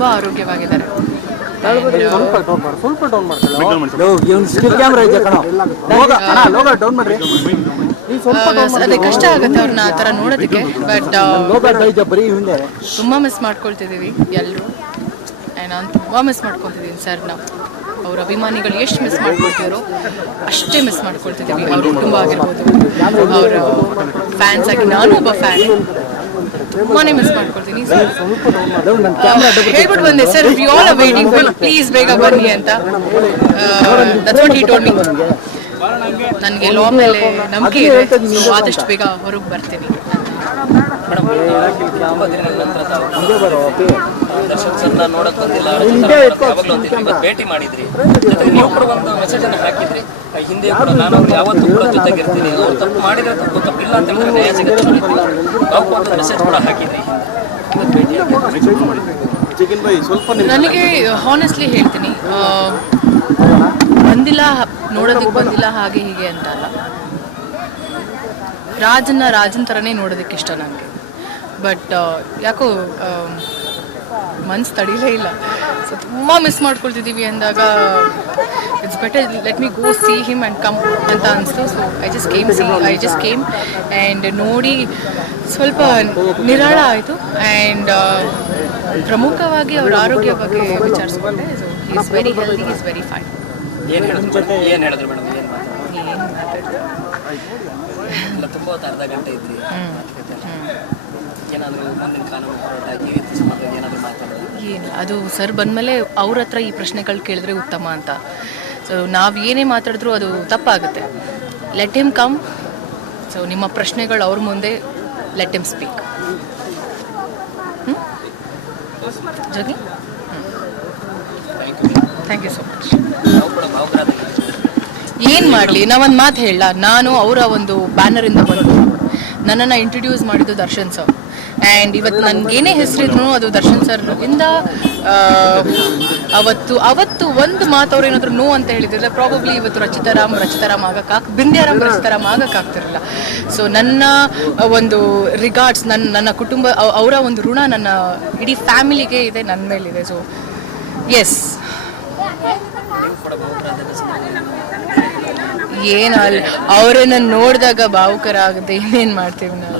ತುಂಬ ಆರೋಗ್ಯವಾಗಿದ್ದಾರೆ. ಅದೇ ಕಷ್ಟ ಆಗುತ್ತೆ ಅವ್ರನ್ನ ಆ ಥರ ನೋಡೋದಕ್ಕೆ. ಬಟ್ ತುಂಬ ಮಿಸ್ ಮಾಡ್ಕೊಳ್ತಿದ್ದೀವಿ ಎಲ್ಲರೂ. ನಾನು ತುಂಬ ಮಿಸ್ ಮಾಡ್ಕೊಳ್ತಿದ್ದೀನಿ ಸರ್ನ. ಅವ್ರ ಅಭಿಮಾನಿಗಳು ಎಷ್ಟು ಮಿಸ್ ಮಾಡ್ಕೊಳ್ತಿದ್ರು ಅಷ್ಟೇ ಮಿಸ್ ಮಾಡ್ಕೊಳ್ತಿದ್ದೀವಿ. ಅವ್ರ ಕುಟುಂಬ ಆಗಿರ್ಬೋದು, ಅವರ ಫ್ಯಾನ್ಸ್ ಆಗಿ ನಾನು ಒಬ್ಬ ಫ್ಯಾನ್, ತುಂಬಾ ಮಿಸ್ ಮಾಡ್ಕೊಳ್ತೀನಿ. ಹೇಳ್ಬಿಟ್ಟು ಬಂದೆ sir, V all are waiting for, please ಬೇಗ ಬನ್ನಿ ಅಂತ. That's what he told me. ನನಗೆ ಲಾ ಮೇಲೆ ನಂಬಿಕೆ ಇದೆ, ಸೊ ಆದಷ್ಟು ಬೇಗ ಹೊರಗೆ ಬರ್ತೀನಿ. ದರ್ಶನ್ ಸರ್ನ ನೋಡಕ್ ಬಂದಿಲ್ಲ, ಭೇಟಿ ಮಾಡಿದ್ರಿ, ನೀವು ಕೂಡ ಒಂದು ಮೆಸೇಜ್ ಅನ್ನು ಹಾಕಿದ್ರಿ. ಹಿಂದೆ ಕೂಡ ನಾನು ಅವ್ರು ಯಾವತ್ತೂ ಕೂಡ ಜೊತೆಗಿರ್ತೀನಿ, ಅವ್ರು ತಪ್ಪು ಮಾಡಿದ್ರೆ ತಪ್ಪಿಲ್ಲ ಅಂತ ಹೇಳಿದ್ರೆ ನ್ಯಾಯ ಸಿಗುತ್ತೆ ನಾವು ಒಂದು ಮೆಸೇಜ್ ಕೂಡ ಹಾಕಿದ್ರಿ. ನನಗೆ ಹಾನೆಸ್ಟ್ಲಿ ಹೇಳ್ತೀನಿ, ಬಂದಿಲ್ಲ, ನೋಡೋದಕ್ಕೆ ಬಂದಿಲ್ಲ ಹಾಗೆ ಹೀಗೆ ಅಂತ ಅಲ್ಲ. ರಾಜನ್ ಥರನೇ ನೋಡೋದಕ್ಕೆ ಇಷ್ಟ ನನಗೆ. ಬಟ್ ಯಾಕೋ ಮನ್ಸು ತಡೀಲೇ ಇಲ್ಲ. ಸೊ ತುಂಬ ಮಿಸ್ ಮಾಡ್ಕೊಳ್ತಿದ್ದೀವಿ ಅಂದಾಗ it's better let me go see him and come ಅಂತ ಅನಿಸ್ತು. So I just came and ನೋಡಿ ಸ್ವಲ್ಪ ನಿರಾಳ ಆಯಿತು. ಆ್ಯಂಡ್ ಪ್ರಮುಖವಾಗಿ ಅವ್ರ ಆರೋಗ್ಯ ಬಗ್ಗೆ ವಿಚಾರಿಸ್ಕೊಂಡೆ. So is very healthy, is very fine. ಏನು ಹೇಳಿದ್ರು ಮೇಡಮ್? ಏನು ಮಾತಾಡ್ತಾರೆ? ತುಂಬ ಅರ್ಧ ಗಂಟೆ ಇದ್ರಿ, ಏನಾದರೂ ಮುಂದಿನ ಕಾನೂನು ಹೋರಾಟ ಏನಾದರೂ ಮಾತಾಡೋದು? ಏನು ಅದು ಸರ್ ಬಂದಮೇಲೆ ಅವ್ರ ಹತ್ರ ಈ ಪ್ರಶ್ನೆಗಳು ಕೇಳಿದ್ರೆ ಉತ್ತಮ ಅಂತ. ಸೊ ನಾವು ಏನೇ ಮಾತಾಡಿದ್ರೂ ಅದು ತಪ್ಪಾಗುತ್ತೆ. Let him come. ಸೊ ನಿಮ್ಮ ಪ್ರಶ್ನೆಗಳು ಅವ್ರ ಮುಂದೆ, let him speak. Jogi, thank you so much. ಏನು ಮಾಡಲಿ, ನಾವೊಂದು ಮಾತು ಹೇಳಲ್ಲ, ನಾನು ಅವರ ಒಂದು ಬ್ಯಾನರಿಂದ ಬಂದು ನನ್ನನ್ನು ಇಂಟ್ರೊಡ್ಯೂಸ್ ಮಾಡಿದ್ದು ದರ್ಶನ್ ಸರ್. ಆ್ಯಂಡ್ ಇವತ್ತು ನನಗೇನೇ ಹೆಸರಿದ್ರು ಅದು ದರ್ಶನ್ ಸರ್ ಇಂದ. ಅವತ್ತು ಒಂದು ಮಾತು ಅವ್ರು ಏನಾದರೂ ನೋ ಅಂತ ಹೇಳಿದ್ರೆ ಪ್ರಾಬಬ್ಲಿ ಇವತ್ತು ರಚಿತಾರಾಮ್ ಬಿಂದ್ಯಾರಾಮ್ ರಚಿತಾರಾಮ್ ಆಗಕ್ಕಾಗ್ತಿರಲಿಲ್ಲ. ಸೊ ನನ್ನ ಒಂದು ರಿಗಾರ್ಡ್ಸ್, ನನ್ನ ಕುಟುಂಬ, ಅವರ ಒಂದು ಋಣ ನನ್ನ ಇಡೀ ಫ್ಯಾಮಿಲಿಗೆ ಇದೆ, ನನ್ನ ಮೇಲಿದೆ. ಸೊ ಎಸ್, ಏನಲ್ಲ, ಅವರನ್ನ ನೋಡಿದಾಗ ಭಾವುಕರ ಆಗುತ್ತೆ. ಇನ್ನೇನು ಮಾಡ್ತೀವಿ ನಾವು?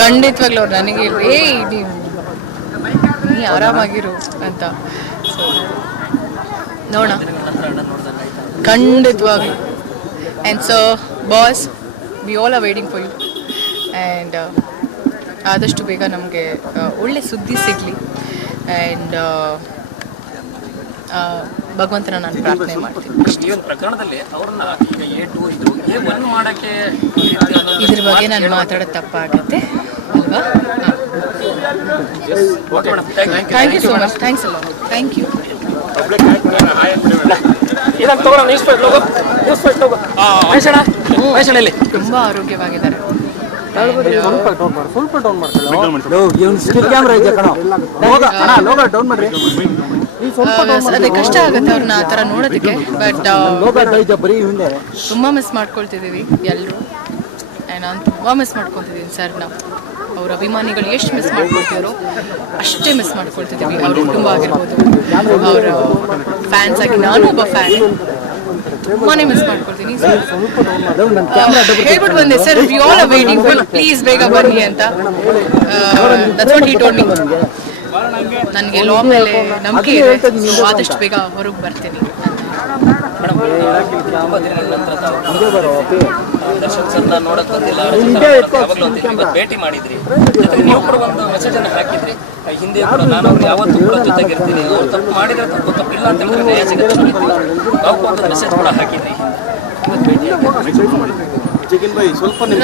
ಖಂಡಿತವಾಗ್ಲೂ ಅವ್ರು ನನಗೆ ನೀ ಆರಾಮಾಗಿರು ಅಂತ. ಸೊ ನೋಡೋಣ, ಖಂಡಿತವಾಗ್ಲೂ. And so boss, we all are waiting for you. And ಆದಷ್ಟು ಬೇಗ ನಮಗೆ ಒಳ್ಳೆ ಸುದ್ದಿ ಸಿಗಲಿ. ಆ್ಯಂಡ್ ಭಗವಂತನ ನಾನು ಪ್ರಾರ್ಥನೆ ಮಾಡ್ತೀನಿ. ಈ ಒಂದು ಪ್ರಕರಣದಲ್ಲಿ ಅವ್ರನ್ನ ಮಾಡಕ್ಕೆ ಇದ್ರ ಬಗ್ಗೆ ನಾನು ಮಾತಾಡೋದು ತಪ್ಪಾಗುತ್ತೆ ಅಲ್ವಾ? Thank you so much. Thanks ಅಲ್ಲ. Thank you. ತುಂಬ ಆರೋಗ್ಯವಾಗಿದ್ದಾರೆ. ಅದೇ ಕಷ್ಟ ಆಗುತ್ತೆ ಅವ್ರನ್ನ ಆ ಥರ ನೋಡೋದಕ್ಕೆ. ಬಟ್ ತುಂಬ ಮಿಸ್ ಮಾಡ್ಕೊಳ್ತಿದ್ದೀವಿ ಎಲ್ಲರೂ. ನಾನು ತುಂಬ ಮಿಸ್ ಮಾಡ್ಕೊಳ್ತಿದ್ದೀನಿ ಸರ್ನ. ಅವ್ರ ಅಭಿಮಾನಿಗಳು ಎಷ್ಟು ಮಿಸ್ ಮಾಡ್ಕೊಳ್ತಿದ್ರು ಅಷ್ಟೇ ಮಿಸ್ ಮಾಡ್ಕೊಳ್ತಿದ್ದೀವಿ. ಅವ್ರ ಕುಟುಂಬ ಆಗಿರ್ಬೋದು, ಅವರ ಫ್ಯಾನ್ಸ್ ಆಗಿ ನಾನು ಒಬ್ಬ ಫ್ಯಾನ್, ತುಂಬಾ ಮಿಸ್ ಮಾಡ್ಕೊಳ್ತೀನಿ. ಹೇಳ್ಬಿಟ್ಟು ಬಂದೆ sir, V all are waiting for, please ಬೇಗ ಬನ್ನಿ ಅಂತ. That's what he told me. ನನಗೆ ಲಾ ಮೇಲೆ ನಂಬಿಕೆ ಇದೆ, ಸೊ ಆದಷ್ಟು ಬೇಗ ಹೊರಗೆ ಬರ್ತೀನಿ. ದರ್ಶನ್ ಸರ್ನ ನೋಡಕ್ ಬಂದಿಲ್ಲ, ಭೇಟಿ ಮಾಡಿದ್ರಿ, ನೀವು ಕೂಡ ಒಂದು ಮೆಸೇಜ್ ಅನ್ನು ಹಾಕಿದ್ರಿ. ಹಿಂದೆ ಕೂಡ ನಾನು ಅವ್ರು ಯಾವತ್ತೂ ಕೂಡ ಜೊತೆಗಿರ್ತೀನಿ, ಅವ್ರು ತಪ್ಪು ಮಾಡಿದ್ರೆ ತಪ್ಪಿಲ್ಲ ಅಂತ ಹೇಳಿದ್ರೆ ನ್ಯಾಯ ಸಿಗುತ್ತೆ ನಾವು ಒಂದು ಮೆಸೇಜ್ ಕೂಡ ಹಾಕಿದ್ರಿ.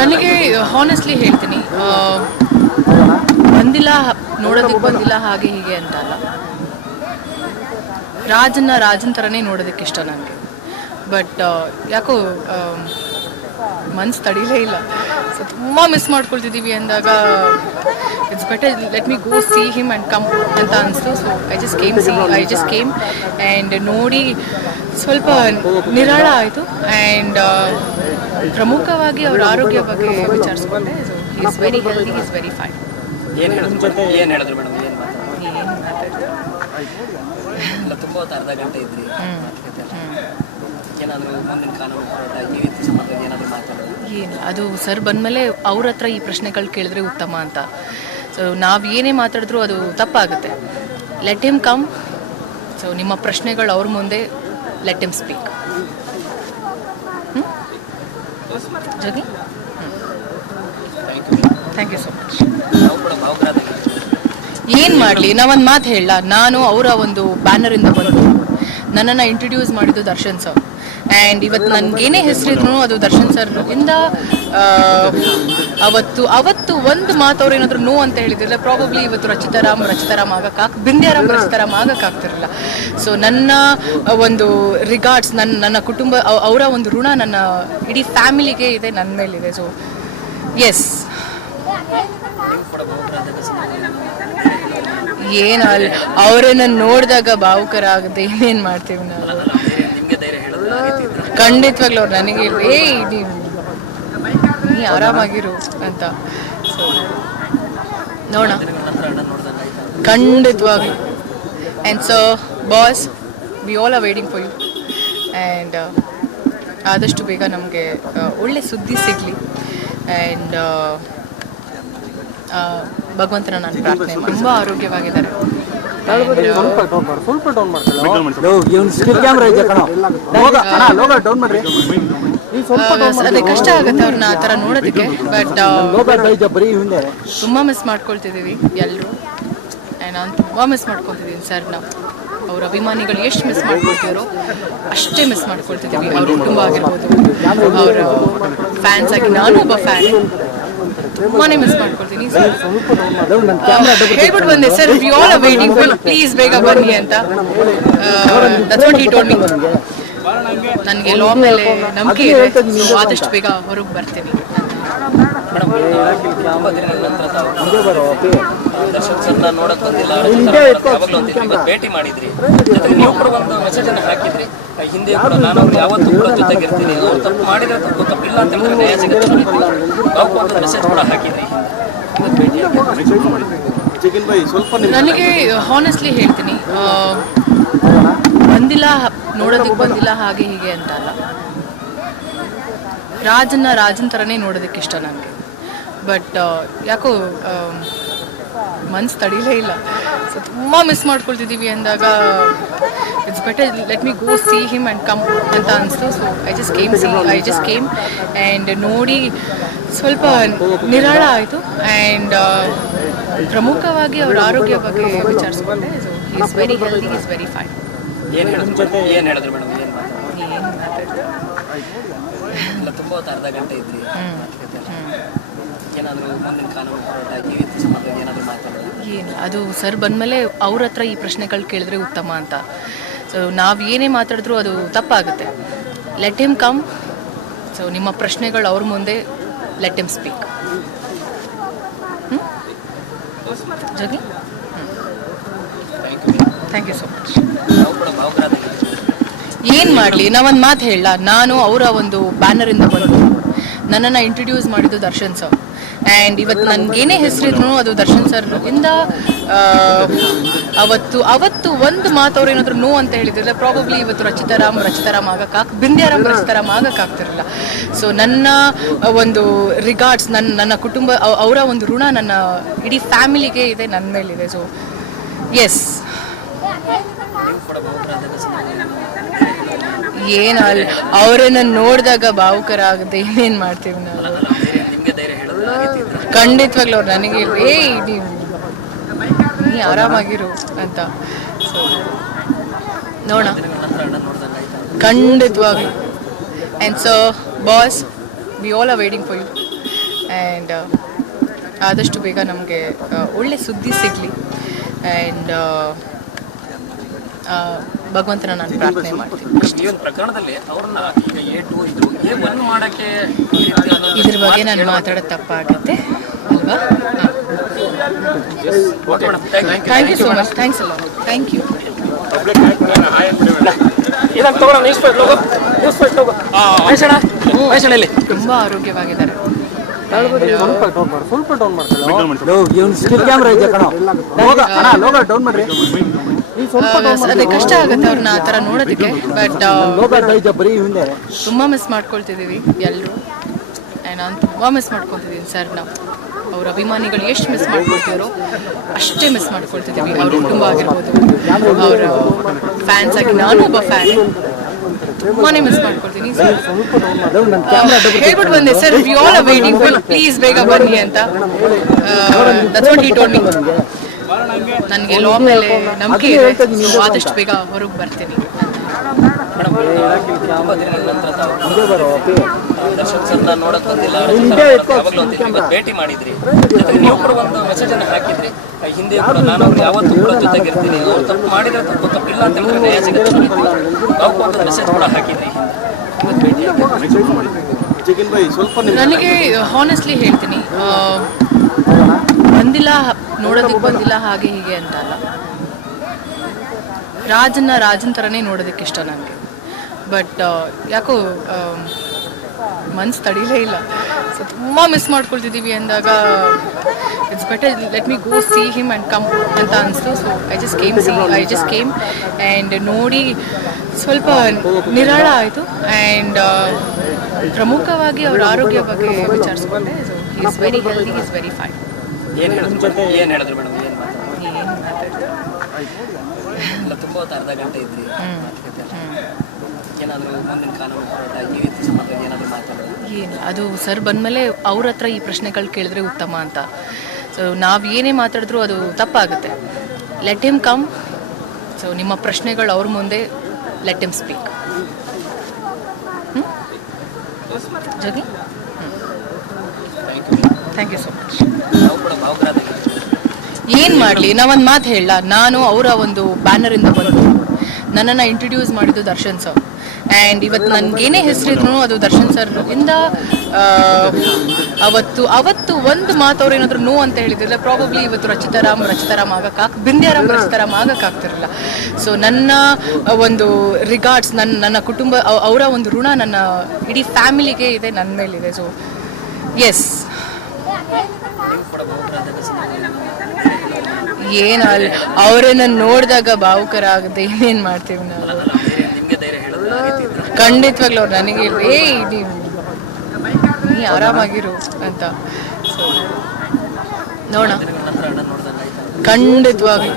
ನನಗೆ ಹಾನೆಸ್ಟ್ಲಿ ಹೇಳ್ತೀನಿ, ಬಂದಿಲ್ಲ, ನೋಡೋದಕ್ಕೆ ಬಂದಿಲ್ಲ ಹಾಗೆ ಹೀಗೆ ಅಂತ ಅಲ್ಲ. ರಾಜನ್ ಥರನೇ ನೋಡೋದಕ್ಕೆ ಇಷ್ಟ ನನಗೆ. ಬಟ್ ಯಾಕೋ ಮನ್ಸು ತಡೀಲೇ ಇಲ್ಲ. ಸೊ ತುಂಬ ಮಿಸ್ ಮಾಡ್ಕೊಳ್ತಿದ್ದೀವಿ ಅಂದಾಗ it's better let me go see him and come ಅಂತ ಅನಿಸ್ತು. So I just came and ನೋಡಿ ಸ್ವಲ್ಪ ನಿರಾಳ ಆಯಿತು. ಆ್ಯಂಡ್ ಪ್ರಮುಖವಾಗಿ ಅವ್ರ ಆರೋಗ್ಯ ಬಗ್ಗೆ ವಿಚಾರಿಸ್ಕೊಂಡೆ. So is very healthy, is very fine. ಏನು ಹೇಳಿದ್ರು ಮೇಡಮ್? ಎಲ್ಲ ತುಂಬ ಹೊತ್ತು ಅರ್ಧ ಗಂಟೆ ಇದ್ರಿ ಏನಾದರೂ ಮುಂದಿನ ಕಾನೂನು ಹೋರಾಟ ಈ ರೀತಿ ಸಂಬಂಧವಾಗಿ ಏನಾದರೂ ಮಾತಾಡೋದು? ಏನು ಅದು ಸರ್ ಬಂದಮೇಲೆ ಅವ್ರ ಹತ್ರ ಈ ಪ್ರಶ್ನೆಗಳು ಕೇಳಿದ್ರೆ ಉತ್ತಮ ಅಂತ. ಸೊ ನಾವು ಏನೇ ಮಾತಾಡಿದ್ರೂ ಅದು ತಪ್ಪಾಗುತ್ತೆ. Let him come. ಸೊ ನಿಮ್ಮ ಪ್ರಶ್ನೆಗಳು ಅವ್ರ ಮುಂದೆ, let him speak. Jogi, thank you so much. ನಾವು ಕೂಡ ಭಾವುಕರಾದಾಗ ಏನು ಮಾಡಲಿ, ನಾವೊಂದು ಮಾತು ಹೇಳಲ್ಲ. ನಾನು ಅವರ ಒಂದು ಬ್ಯಾನರಿಂದ ಬಂದು ನನ್ನನ್ನು ಇಂಟ್ರೊಡ್ಯೂಸ್ ಮಾಡಿದ್ದು ದರ್ಶನ್ ಸರ್. ಆ್ಯಂಡ್ ಇವತ್ತು ನನಗೇನೇ ಹೆಸರಿದ್ರು ಅದು ದರ್ಶನ್ ಸರ್ ಇಂದ. ಅವತ್ತು ಒಂದು ಮಾತು ಅವ್ರು ಏನಾದರೂ ನೋ ಅಂತ ಹೇಳಿದ್ರೆ ಪ್ರಾಬಬ್ಲಿ ಇವತ್ತು ರಚಿತಾರಾಮ್ ಬಿಂದ್ಯಾರಾಮ್ ರಚಿತಾರಾಮ್ ಆಗಕ್ಕಾಗ್ತಿರಲಿಲ್ಲ. ಸೊ ನನ್ನ ಒಂದು ರಿಗಾರ್ಡ್ಸ್, ನನ್ನ ಕುಟುಂಬ, ಅವರ ಒಂದು ಋಣ ನನ್ನ ಇಡೀ ಫ್ಯಾಮಿಲಿಗೆ ಇದೆ, ನನ್ನ ಮೇಲಿದೆ. ಸೊ ಎಸ್, ಏನಲ್ಲ ಅವರನ್ನು ನೋಡಿದಾಗ ಭಾವುಕರ ಆಗುತ್ತೆ. ಏನೇನು ಮಾಡ್ತೀವಿ ನಾವು. ನಿಮಗೆ ಧೈರ್ಯ ಹೇಳೋದು ಖಂಡಿತವಾಗ್ಲೂ ಅವ್ರು ನನಗೆ ನೀ ಆರಾಮಾಗಿರು ಅಂತ. ಸೊ ನೋಡೋಣ, ಖಂಡಿತವಾಗ್ಲೂ. And so boss, we all are waiting for you. And ಆದಷ್ಟು ಬೇಗ ನಮಗೆ ಒಳ್ಳೆ ಸುದ್ದಿ ಸಿಗಲಿ. ಆ್ಯಂಡ್ ಭಗವಂತನ ನಾನು ಪ್ರಾರ್ಥನೆ ಮಾಡಿ. ತುಂಬ ಆರೋಗ್ಯವಾಗಿದ್ದಾರೆ. ಅದೇ ಕಷ್ಟ ಆಗುತ್ತೆ ಅವ್ರನ್ನ ಆ ಥರ ನೋಡೋದಕ್ಕೆ. ಬಟ್ ತುಂಬ ಮಿಸ್ ಮಾಡ್ಕೊಳ್ತಿದ್ದೀವಿ ಎಲ್ಲರೂ. ನಾನು ತುಂಬ ಮಿಸ್ ಮಾಡ್ಕೊಳ್ತಿದ್ದೀನಿ ಸರ್. ನಾವು ಅವ್ರ ಅಭಿಮಾನಿಗಳು ಎಷ್ಟು ಮಿಸ್ ಮಾಡ್ಕೊಳ್ತಿದ್ರು ಅಷ್ಟೇ ಮಿಸ್ ಮಾಡ್ಕೊಳ್ತಿದ್ದೀವಿ. ಅವ್ರ ಕುಟುಂಬ ಆಗಿರ್ಬೋದು, ಅವರ ಫ್ಯಾನ್ಸ್ ಆಗಿ ನಾನು ಒಬ್ಬ ಫ್ಯಾನ್, ತುಂಬಾ ಮಿಸ್ ಮಾಡ್ಕೊಳ್ತೀನಿ. ಹೇಳ್ಬಿಟ್ಟು ಬಂದೆ sir, V all are waiting for, please ಬೇಗ ಬನ್ನಿ ಅಂತ. That's what he told me. ನನಗೆ ಲಾ ಮೇಲೆ ನಂಬಿಕೆ ಇದೆ. ಸೊ ಆದಷ್ಟು ಬೇಗ ಹೊರಗೆ ಬರ್ತೀನಿ. ದರ್ಶನ್ ಸರ್ನ ನೋಡಕ್ ಬಂದಿಲ್ಲ, ಯಾವಾಗಲೂ ಅಂತಿದ್ರಿ, ಇವತ್ತು ಭೇಟಿ ಮಾಡಿದ್ರಿ. ಜೊತೆಗೆ ನೀವು ಕೂಡ ಒಂದು ಮೆಸೇಜ್ ಅನ್ನು ಹಾಕಿದ್ರಿ, ಹಿಂದೆ ಕೂಡ ನಾನು ಅವ್ರು ಯಾವತ್ತೂ ಕೂಡ ಜೊತೆಗಿರ್ತೀನಿ, ಅವ್ರು ತಪ್ಪು ಮಾಡಿದ್ರೆ ತಪ್ಪಿಲ್ಲ ಅಂತ ಹೇಳಿದ್ರೆ ನ್ಯಾಯ ಸಿಗುತ್ತೆ ಅನ್ನೋ ನಾವು ಒಂದು ಮೆಸೇಜ್ ಕೂಡ ಹಾಕಿದ್ರಿ. ನನಗೆ ಹಾನೆಸ್ಟ್ಲಿ ಹೇಳ್ತೀನಿ, ಬಂದಿಲ್ಲ, ನೋಡೋದಕ್ಕೆ ಬಂದಿಲ್ಲ ಹಾಗೆ ಹೀಗೆ ಅಂತ ಅಲ್ಲ. ರಾಜನ್ ಥರನೇ ನೋಡೋದಕ್ಕೆ ಇಷ್ಟ ನನಗೆ. ಬಟ್ ಯಾಕೋ ಮನ್ಸು ತಡೀಲೇ ಇಲ್ಲ. ಸೊ ತುಂಬ ಮಿಸ್ ಮಾಡ್ಕೊಳ್ತಿದ್ದೀವಿ ಅಂದಾಗ it's better let me go see him and come ಅಂತ ಅನಿಸ್ತು. So I just came and ನೋಡಿ ಸ್ವಲ್ಪ ನಿರಾಳ ಆಯಿತು. ಆ್ಯಂಡ್ ಪ್ರಮುಖವಾಗಿ ಅವ್ರ ಆರೋಗ್ಯ ಬಗ್ಗೆ ವಿಚಾರಿಸ್ಕೊಂಡೆ. So is very healthy, is very fine. ಏನು ಹೇಳಿದ್ರು ಮೇಡಮ್? ಏನು ಮಾತಾಡ್ತಾರೆ? ಎಲ್ಲ ತುಂಬ ಹೊತ್ತು ಅರ್ಧ ಗಂಟೆ ಇದ್ರಿ. ಏನಾದರೂ ಮುಂದಿನ ಕಾನೂನು ಹೋರಾಟ ಈ ರೀತಿ ಸಂಬಂಧವಾಗಿ ಏನಾದರೂ ಮಾತಾಡೋದು? ಏನು ಅದು ಸರ್ ಬಂದಮೇಲೆ ಅವ್ರ ಹತ್ರ ಈ ಪ್ರಶ್ನೆಗಳು ಕೇಳಿದ್ರೆ ಉತ್ತಮ ಅಂತ. ಸೊ ನಾವು ಏನೇ ಮಾತಾಡಿದ್ರೂ ಅದು ತಪ್ಪಾಗುತ್ತೆ. Let him come. ಸೊ ನಿಮ್ಮ ಪ್ರಶ್ನೆಗಳು ಅವ್ರ ಮುಂದೆ, let him speak. Jogi, thank you so much. ನಾವು ಕೂಡ ಭಾವುಕರಾದಾಗ ಏನು ಮಾಡಲಿ, ನಾವೊಂದು ಮಾತು ಹೇಳಲ್ಲ. ನಾನು ಅವರ ಒಂದು ಬ್ಯಾನರಿಂದ ಬಂದು ನನ್ನನ್ನು ಇಂಟ್ರೊಡ್ಯೂಸ್ ಮಾಡಿದ್ದು ದರ್ಶನ್ ಸರ್. ಆ್ಯಂಡ್ ಇವತ್ತು ನನಗೇನೇ ಹೆಸರಿದ್ರು ಅದು ದರ್ಶನ್ ಸರ್ ಇಂದ. ಅವತ್ತು ಒಂದು ಮಾತು ಅವ್ರು ಏನಾದರೂ ನೋ ಅಂತ ಹೇಳಿದ್ರೆ ಪ್ರಾಬಬ್ಲಿ ಇವತ್ತು ರಚಿತಾರಾಮ್ ಬಿಂದ್ಯಾರಾಮ್ ಆಗಕ್ಕಾಗ್ತಿರಲಿಲ್ಲ. ಸೊ ನನ್ನ ಒಂದು ರಿಗಾರ್ಡ್ಸ್, ನನ್ನ ಕುಟುಂಬ, ಅವರ ಒಂದು ಋಣ ನನ್ನ ಇಡೀ ಫ್ಯಾಮಿಲಿಗೆ ಇದೆ, ನನ್ನ ಮೇಲಿದೆ. ಸೊ ಎಸ್, ಏನಲ್ಲ ಅವರನ್ನು ನೋಡಿದಾಗ ಭಾವುಕರ ಆಗುತ್ತೆ. ಏನೇನು ಮಾಡ್ತೀವಿ ನಾವು. ನಿಮಗೆ ಧೈರ್ಯ ಹೇಳೋದು ಖಂಡಿತವಾಗ್ಲೂ ಅವ್ರು ನನಗೆ ನೀ ಆರಾಮಾಗಿರು ಅಂತ. ಸೊ ನೋಡೋಣ, ಖಂಡಿತವಾಗ್ಲೂ. And so boss, we all are waiting for you. And ಆದಷ್ಟು ಬೇಗ ನಮಗೆ ಒಳ್ಳೆ ಸುದ್ದಿ ಸಿಗಲಿ. ಆ್ಯಂಡ್ ಭಗವಂತನ ನಾನು ಪ್ರಾರ್ಥನೆ ಮಾಡ್ತೀನಿ. ಈ ಒಂದು ಪ್ರಕರಣದಲ್ಲಿ ಅವ್ರನ್ನ ಈಗ A2 ಇದು A1 ಮಾಡಕ್ಕೆ ಇದ್ರ ಬಗ್ಗೆ ನಾನು ಮಾತಾಡೋದು ತಪ್ಪಾಗುತ್ತೆ ಅಲ್ವಾ? Thank you so much. Thanks ಅಲ್ಲ. Thank you. ತುಂಬ ಆರೋಗ್ಯವಾಗಿದ್ದಾರೆ. ಅದೇ ಕಷ್ಟ ಆಗುತ್ತೆ ಅವ್ರನ್ನ ಆ ಥರ ನೋಡೋದಕ್ಕೆ. ಬಟ್ ತುಂಬ ಮಿಸ್ ಮಾಡ್ಕೊಳ್ತಿದ್ದೀವಿ ಎಲ್ಲರೂ. ನಾನು ತುಂಬ ಮಿಸ್ ಮಾಡ್ಕೊತಿದ್ದೀನಿ ಸರ್ನ. ಅವ್ರ ಅಭಿಮಾನಿಗಳು ಎಷ್ಟು ಮಿಸ್ ಮಾಡ್ಕೊಳ್ತಿದ್ರು ಅಷ್ಟೇ ಮಿಸ್ ಮಾಡ್ಕೊಳ್ತಿದ್ದೀವಿ. ಅವ್ರ ಕುಟುಂಬ ಆಗಿರ್ಬೋದು, ಅವರ ಫ್ಯಾನ್ಸ್ ಆಗಿ ನಾನು ಒಬ್ಬ ಫ್ಯಾನ್, ತುಂಬಾ ಮಿಸ್ ಮಾಡ್ಕೊಳ್ತೀನಿ. ಹೇಳ್ಬಿಟ್ಟು ಬಂದೆ sir, V all are waiting for, please ಬೇಗ ಬನ್ನಿ ಅಂತ. That's what he told me. ನನಗೆ ಲಾ ಮೇಲೆ ನಂಬಿಕೆ ಇದೆ, ಸೊ ಆದಷ್ಟು ಬೇಗ ಹೊರಗೆ ಬರ್ತೀನಿ. ದರ್ಶನ್ ಸರ್ನ ನೋಡಕ್ ಬಂದಿಲ್ಲ, ಯಾವಾಗಲೂ ಅಂತಿದ್ರಿ, ಇವತ್ತು ಭೇಟಿ ಮಾಡಿದ್ರಿ, ಜೊತೆಗೆ ನೀವು ಕೂಡ ಒಂದು ಮೆಸೇಜ್ ಅನ್ನು ಹಾಕಿದ್ರಿ. ಹಿಂದೆ ಕೂಡ ನಾನು ಅವ್ರು ಯಾವತ್ತೂ ಕೂಡ ಜೊತೆಗಿರ್ತೀನಿ, ಅವ್ರು ತಪ್ಪು ಮಾಡಿದ್ರೆ ತಪ್ಪಿಲ್ಲ ಅಂತ ಹೇಳಿದ್ರೆ ನ್ಯಾಯ ಸಿಗುತ್ತೆ ನಾವು ಒಂದು ಮೆಸೇಜ್ ಕೂಡ ಹಾಕಿದ್ರಿ. ನನಗೆ ಹಾನೆಸ್ಟ್ಲಿ ಹೇಳ್ತೀನಿ, ಬಂದಿಲ್ಲ, ನೋಡೋದಕ್ಕೆ ಬಂದಿಲ್ಲ ಹಾಗೆ ಹೀಗೆ ಅಂತ ಅಲ್ಲ. ರಾಜನ ಥರನೇ ನೋಡೋದಕ್ಕೆ ಇಷ್ಟ ನನಗೆ. ಬಟ್ ಯಾಕೋ ಮನ್ಸು ತಡೀಲೇ ಇಲ್ಲ. ಸೊ ತುಂಬ ಮಿಸ್ ಮಾಡ್ಕೊಳ್ತಿದ್ದೀವಿ ಅಂದಾಗ it's better let me go see him and come ಅಂತ ಅನಿಸ್ತು. So I just came and ನೋಡಿ ಸ್ವಲ್ಪ ನಿರಾಳ ಆಯಿತು. ಆ್ಯಂಡ್ ಪ್ರಮುಖವಾಗಿ ಅವ್ರ ಆರೋಗ್ಯ ಬಗ್ಗೆ ವಿಚಾರಿಸ್ಕೊಂಡೆ. So is very healthy, is very fine. ಏನು ಹೇಳಿದ್ರು ಮೇಡಮ್? ಏನು ಮಾತಾಡಿದ್ರು? ತುಂಬ ಹೊತ್ತು ಅರ್ಧ ಗಂಟೆ ಇದ್ರಿ, ಏನಾದರೂ ಮುಂದಿನ ಕಾನೂನು ಹೋರಾಟ ಈ ರೀತಿ ಸಂಬಂಧ ಏನಾದರೂ ಮಾತಾಡೋದು? ಏನು ಅದು ಸರ್ ಬಂದಮೇಲೆ ಅವ್ರ ಹತ್ರ ಈ ಪ್ರಶ್ನೆಗಳು ಕೇಳಿದ್ರೆ ಉತ್ತಮ ಅಂತ. ಸೊ ನಾವು ಏನೇ ಮಾತಾಡಿದ್ರು ಅದು ತಪ್ಪಾಗುತ್ತೆ. Let him come. ಸೊ ನಿಮ್ಮ ಪ್ರಶ್ನೆಗಳು ಅವ್ರ ಮುಂದೆ, let him speak. Jogi, thank you so much. ಏನು ಮಾಡಲಿ, ನಾವೊಂದು ಮಾತು ಹೇಳ, ನಾನು ಅವರ ಒಂದು ಬ್ಯಾನರಿಂದ ಬಂದು ನನ್ನನ್ನು ಇಂಟ್ರೊಡ್ಯೂಸ್ ಮಾಡಿದ್ದು ದರ್ಶನ್ ಸರ್. ಆ್ಯಂಡ್ ಇವತ್ತು ನನಗೇನೇ ಹೆಸರಿದ್ರು ಅದು ದರ್ಶನ್ ಸರ್ ಇಂದ. ಅವತ್ತು ಒಂದು ಮಾತು ಅವ್ರು ಏನಾದರೂ ನೋ ಅಂತ ಹೇಳಿದ್ರೆ ಪ್ರಾಬಬ್ಲಿ ಇವತ್ತು ರಚಿತಾರಾಮ್ ಬಿಂದ್ಯಾರಾಮ್ ಆಗಕ್ಕಾಗ್ತಿರಲಿಲ್ಲ. ಸೊ ನನ್ನ ಒಂದು ರಿಗಾರ್ಡ್ಸ್, ನನ್ನ ಕುಟುಂಬ, ಅವರ ಒಂದು ಋಣ ನನ್ನ ಇಡೀ ಫ್ಯಾಮಿಲಿಗೆ ಇದೆ, ನನ್ನ ಮೇಲಿದೆ. ಸೊ ಎಸ್, ಏನಲ್ಲ, ಅವರನ್ನ ನೋಡಿದಾಗ ಭಾವುಕರ ಆಗುತ್ತೆ. ಏನೇನು ಮಾಡ್ತೀವಿ ನಾವು. ಖಂಡಿತವಾಗ್ಲೂ ಅವ್ರು ನನಗೆ ನೀ ಆರಾಮಾಗಿರು ಅಂತ. ಸೊ ನೋಡೋಣ, ಖಂಡಿತವಾಗ್ಲೂ.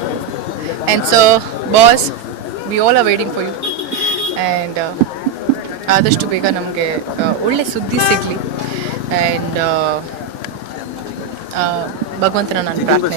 And so boss, we all are waiting for you. And ಆದಷ್ಟು ಬೇಗ ನಮಗೆ ಒಳ್ಳೆ ಸುದ್ದಿ ಸಿಗಲಿ. ಆ್ಯಂಡ್ ಭಗವಂತನ ನಾನು ಪ್ರಾರ್ಥನೆ